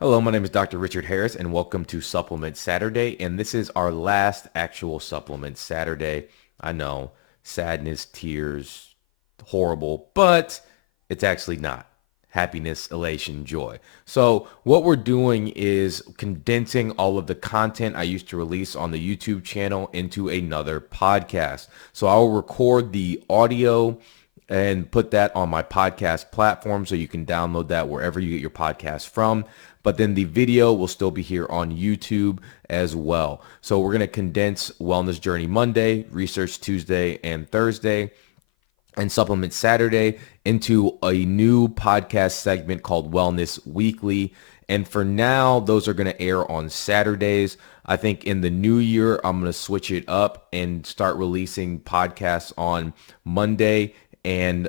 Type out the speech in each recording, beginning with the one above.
Hello, my name is Dr. Richard Harris, and welcome to Supplement Saturday. And this is our last actual Supplement Saturday. I know, sadness, tears, horrible, but it's actually not. Happiness, elation, joy. So, what we're doing is condensing all of the content I used to release on the YouTube channel into another podcast. So, I will record the audio and put that on my podcast platform so you can download that wherever you get your podcast from. But then the video will still be here on YouTube as well. So we're going to condense Wellness Journey Monday, Research Tuesday and Thursday, and Supplement Saturday into a new podcast segment called Wellness Weekly. And for now, those are going to air on Saturdays. I think in the new year, I'm going to switch it up and start releasing podcasts on Monday and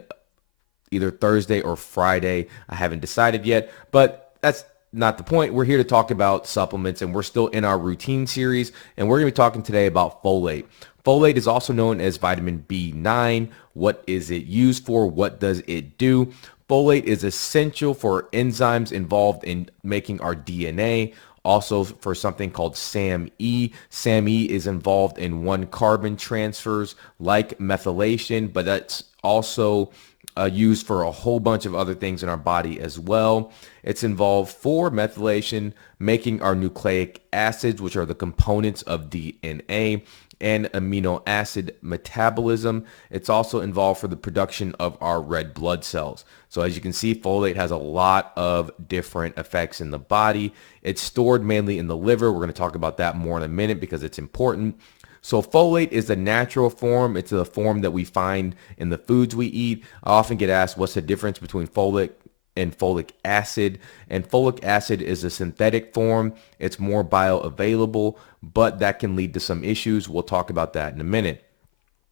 either Thursday or Friday. I haven't decided yet, but that's not the point. We're here to talk about supplements, and we're still in our routine series, and we're going to be talking today about folate. Folate is also known as vitamin B9. What is it used for? What does it do? Folate is essential for enzymes involved in making our DNA. Also for something called SAMe. SAMe is involved in one carbon transfers like methylation, but that's also used for a whole bunch of other things in our body as well. It's involved for methylation, making our nucleic acids, which are the components of DNA, and amino acid metabolism. It's also involved for the production of our red blood cells. So as you can see, folate has a lot of different effects in the body. It's stored mainly in the liver. We're going to talk about that more in a minute because it's important. So folate is the natural form. It's the form that we find in the foods we eat. I often get asked, what's the difference between folate and folic acid? And folic acid is a synthetic form. It's more bioavailable, but that can lead to some issues. We'll talk about that in a minute.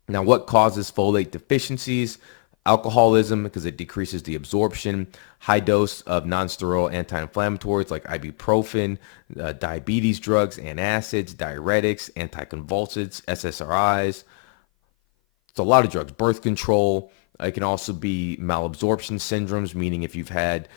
Now, what causes folate deficiencies? Alcoholism, because it decreases the absorption. High dose of non-steroidal anti-inflammatories like ibuprofen, diabetes drugs, antacids, diuretics, anticonvulsants, SSRIs. It's a lot of drugs. Birth control. It can also be malabsorption syndromes, meaning if you've had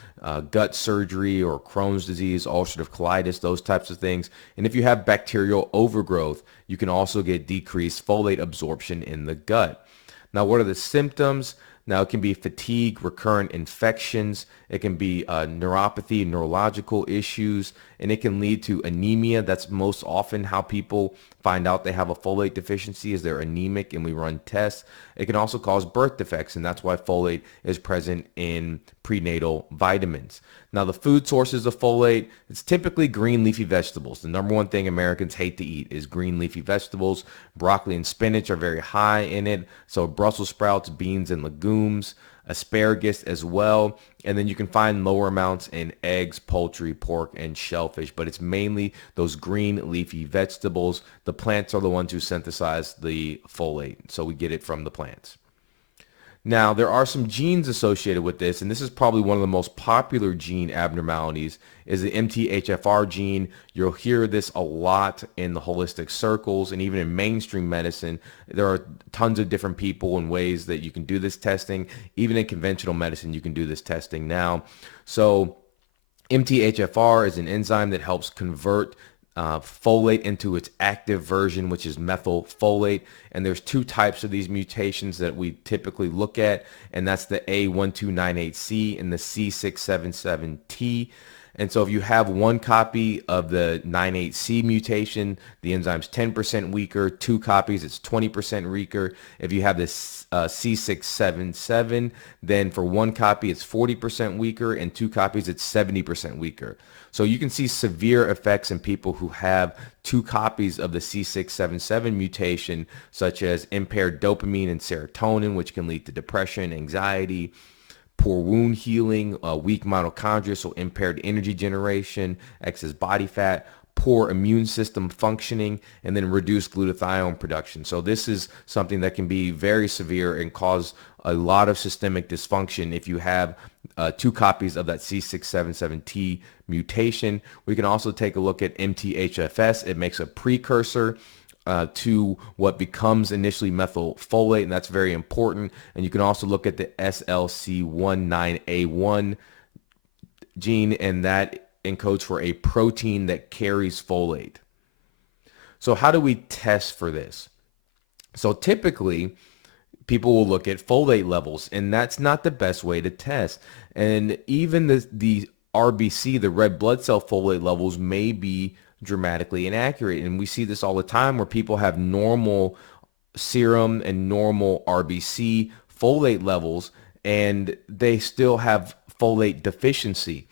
gut surgery or Crohn's disease, ulcerative colitis, those types of things. And if you have bacterial overgrowth, you can also get decreased folate absorption in the gut. Now, what are the symptoms? Now, it can be fatigue, recurrent infections. It can be neuropathy, neurological issues, and it can lead to anemia. That's most often how people find out they have a folate deficiency, is they're anemic, and we run tests. It can also cause birth defects, and that's why folate is present in prenatal vitamins. Now, the food sources of folate, it's typically green leafy vegetables. The number one thing Americans hate to eat is green leafy vegetables. Broccoli and spinach are very high in it. So Brussels sprouts, beans, and legumes, asparagus as well. And then you can find lower amounts in eggs, poultry, pork, and shellfish. But it's mainly those green leafy vegetables. The plants are the ones who synthesize the folate. So we get it from the plants. Now, there are some genes associated with this, and this is probably one of the most popular gene abnormalities is the MTHFR gene. You'll hear this a lot in the holistic circles and even in mainstream medicine. There are tons of different people and ways that you can do this testing. Even in conventional medicine, you can do this testing now. So MTHFR is an enzyme that helps convert folate into its active version, which is methylfolate. And there's two types of these mutations that we typically look at, and that's the A1298C and the C677T. And so if you have one copy of the 98C mutation, the enzyme's 10% weaker. Two copies, it's 20% weaker. If you have this C677, then for one copy, it's 40% weaker, and two copies, it's 70% weaker. So you can see severe effects in people who have two copies of the C677 mutation, such as impaired dopamine and serotonin, which can lead to depression, anxiety, poor wound healing, weak mitochondria, so impaired energy generation, excess body fat, poor immune system functioning, and then reduced glutathione production. So this is something that can be very severe and cause a lot of systemic dysfunction if you have two copies of that C677T mutation. We can also take a look at MTHFS. It makes a precursor to what becomes initially methylfolate, and that's very important. And you can also look at the SLC19A1 gene, and that encodes for a protein that carries folate. So how do we test for this? So typically, people will look at folate levels, and that's not the best way to test. And even the RBC, the red blood cell folate levels, may be dramatically inaccurate. And we see this all the time where people have normal serum and normal RBC folate levels, and they still have folate deficiency.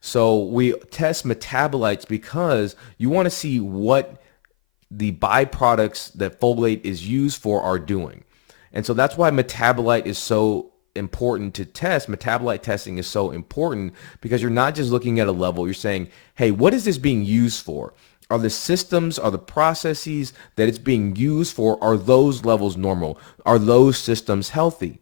So we test metabolites because you want to see what the byproducts that folate is used for are doing. And so that's why metabolite is so important to test. Metabolite testing is so important because you're not just looking at a level. You're saying, hey, what is this being used for? Are the systems, are the processes that it's being used for, are those levels normal? Are those systems healthy?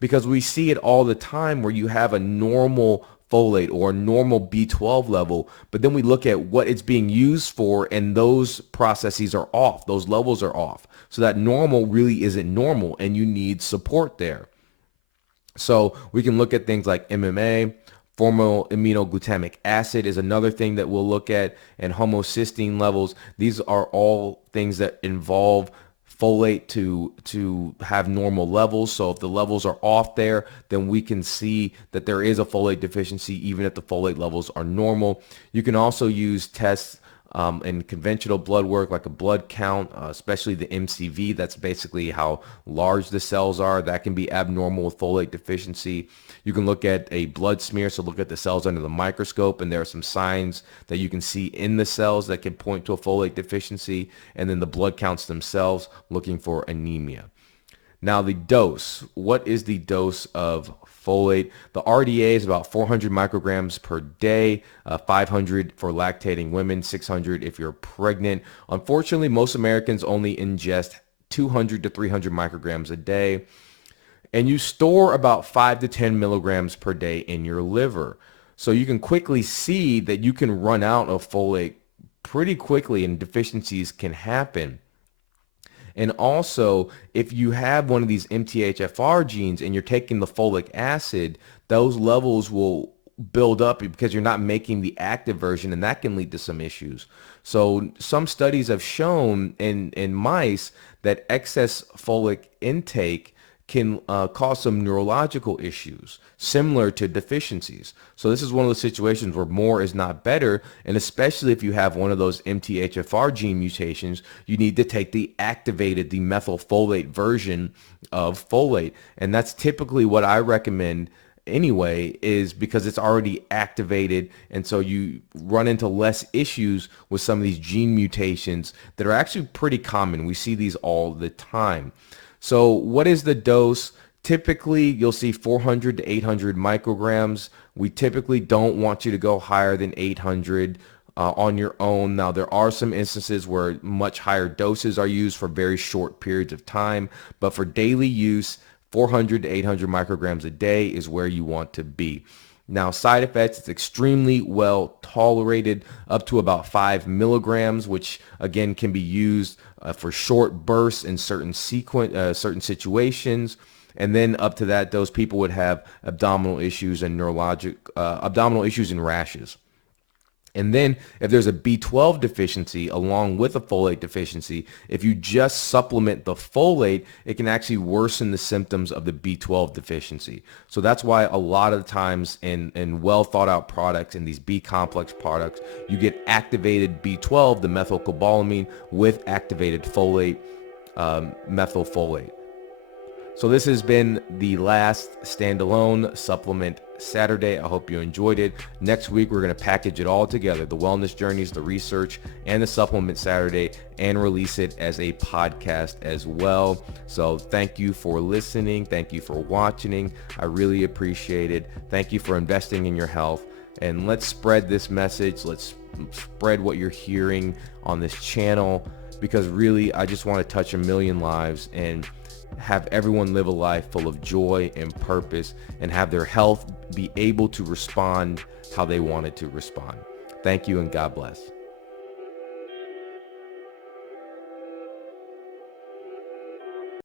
Because we see it all the time where you have a normal folate or a normal B12 level, but then we look at what it's being used for and those processes are off. Those levels are off. So that normal really isn't normal and you need support there. So we can look at things like MMA, formoaminoglutamic acid is another thing that we'll look at, and homocysteine levels. These are all things that involve folate to have normal levels. So if the levels are off there, then we can see that there is a folate deficiency even if the folate levels are normal. You can also use tests in conventional blood work like a blood count, especially the MCV. That's basically how large the cells are. That can be abnormal with folate deficiency. You can look at a blood smear, so look at the cells under the microscope, and there are some signs that you can see in the cells that can point to a folate deficiency, and then the blood counts themselves looking for anemia. Now the dose, what is the dose of folate? The RDA is about 400 micrograms per day, 500 for lactating women, 600 if you're pregnant. Unfortunately, most Americans only ingest 200 to 300 micrograms a day. And you store about 5 to 10 milligrams per day in your liver. So you can quickly see that you can run out of folate pretty quickly and deficiencies can happen. And also, if you have one of these MTHFR genes and you're taking the folic acid, those levels will build up because you're not making the active version, and that can lead to some issues. So some studies have shown in mice that excess folic intake can cause some neurological issues similar to deficiencies. So this is one of those situations where more is not better, and especially if you have one of those MTHFR gene mutations, you need to take the activated, the methylfolate version of folate, and that's typically what I recommend anyway, is because it's already activated, and so you run into less issues with some of these gene mutations that are actually pretty common. We see these all the time. So what is the dose? Typically, you'll see 400 to 800 micrograms. We typically don't want you to go higher than 800 on your own. Now, there are some instances where much higher doses are used for very short periods of time, but for daily use, 400 to 800 micrograms a day is where you want to be. Now, side effects, it's extremely well tolerated, up to about 5 milligrams, which again can be used for short bursts in certain situations. And then up to that, those people would have abdominal issues and abdominal issues and rashes. And then if there's a B12 deficiency along with a folate deficiency, if you just supplement the folate, it can actually worsen the symptoms of the B12 deficiency. So that's why a lot of the times in well thought out products, in these B complex products, you get activated B12, the methylcobalamin, with activated folate, methylfolate. So this has been the last standalone supplement Saturday. I hope you enjoyed it. Next week, we're going to package it all together, the wellness journeys, the research, and the supplement Saturday, and release it as a podcast as well. So thank you for listening. Thank you for watching. I really appreciate it. Thank you for investing in your health. And let's spread this message. Let's spread what you're hearing on this channel, because really, I just want to touch 1 million lives and have everyone live a life full of joy and purpose, and have their health be able to respond how they want it to respond. Thank you, and God bless.